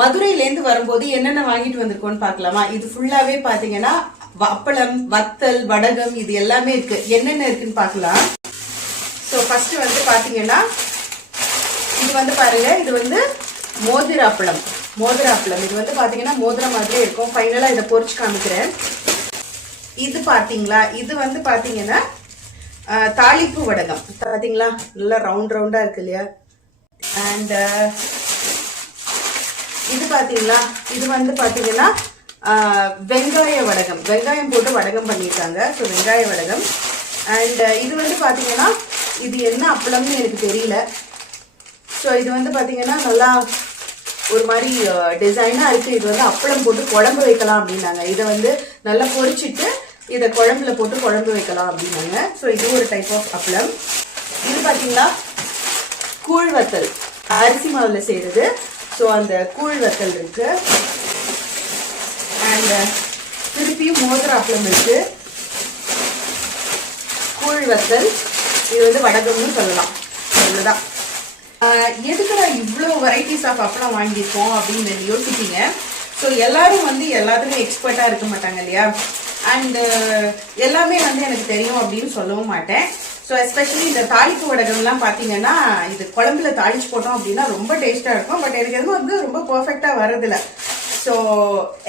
மதுரையிலேருந்து வரும்போது என்னென்ன வாங்கிட்டு வந்திருக்கோம்னு பார்க்கலாமா? இது ஃபுல்லாவே பாத்தீங்கன்னா அப்பளம், வத்தல், வடகம் இது எல்லாமே இருக்கு. என்னென்ன இருக்குன்னு பார்க்கலாம். ஸோ ஃபர்ஸ்ட் வந்து பாத்தீங்கன்னா இது வந்து பாருங்க, இது வந்து மோதிர அப்பளம். இது வந்து பாத்தீங்கன்னா மோதிரம் மாதிரியே இருக்கும். ஃபைனலா இதை பொரிச்சு காமிக்கிறேன். இது பாத்தீங்களா, இது வந்து பாத்தீங்கன்னா தாளிப்பு வடகம். பாத்தீங்களா, நல்லா ரவுண்டா இருக்கு இல்லையா? அண்ட் இது பாத்தீங்களா, இது வந்து பாத்தீங்கன்னா வெங்காய வடகம். வெங்காயம் போட்டு வடகம் பண்ணியிருக்காங்க. ஸோ வெங்காய வடகம். அண்ட் இது வந்து பாத்தீங்கன்னா இது என்ன அப்பளம்னு எனக்கு தெரியல. ஸோ இது வந்து பாத்தீங்கன்னா நல்லா ஒரு மாதிரி டிசைனா இருக்கு. இது வந்து அப்பளம் போட்டு குழம்பு வைக்கலாம் அப்படின்னாங்க. இதை வந்து நல்லா பொரிச்சிட்டு இதை குழம்புல போட்டு குழம்பு வைக்கலாம் அப்படின்னாங்க. ஸோ இது ஒரு டைப் ஆஃப் அப்பளம். இது பாத்தீங்களா கூழ் வத்தல், அரிசி மாவுல செய்யறது. ஸோ அந்த கூழ் வத்தல் இருக்கு. அண்ட் திருப்பியும் மோதிர அப்பளம் இருக்கு, கூழ் வத்தல். இது வந்து வடகம்னு சொல்லலாம். அவ்வளவுதான். எதுக்குடா இவ்வளோ வெரைட்டிஸ் ஆஃப் அப்பளம் வாங்கியிருக்கோம் அப்படின்னு யோசிப்பீங்க. ஸோ எல்லாரும் வந்து எல்லாத்துலையும் எக்ஸ்பர்ட்டா இருக்க மாட்டாங்க இல்லையா? அண்ட் எல்லாமே வந்து எனக்கு தெரியும் அப்படின்னு சொல்லவும் மாட்டேன். ஸோ எஸ்பெஷலி இந்த தாளிப்பு வடகம்லாம் பார்த்தீங்கன்னா இது குழம்புல தாளிச்சு போட்டோம் அப்படின்னா ரொம்ப டேஸ்ட்டாக இருக்கும். பட் எனக்கு எதுவும் வந்து ரொம்ப பர்ஃபெக்டாக வரதில்லை. ஸோ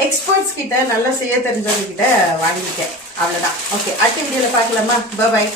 எக்ஸ்பர்ட்ஸ் கிட்ட நல்லா செய்ய தெரிஞ்சவங்க கிட்ட வாங்கிட்டேன். அவ்வளோதான். ஓகே, அடுத்த வீடியோவில் பார்க்கலாமா? பாய்.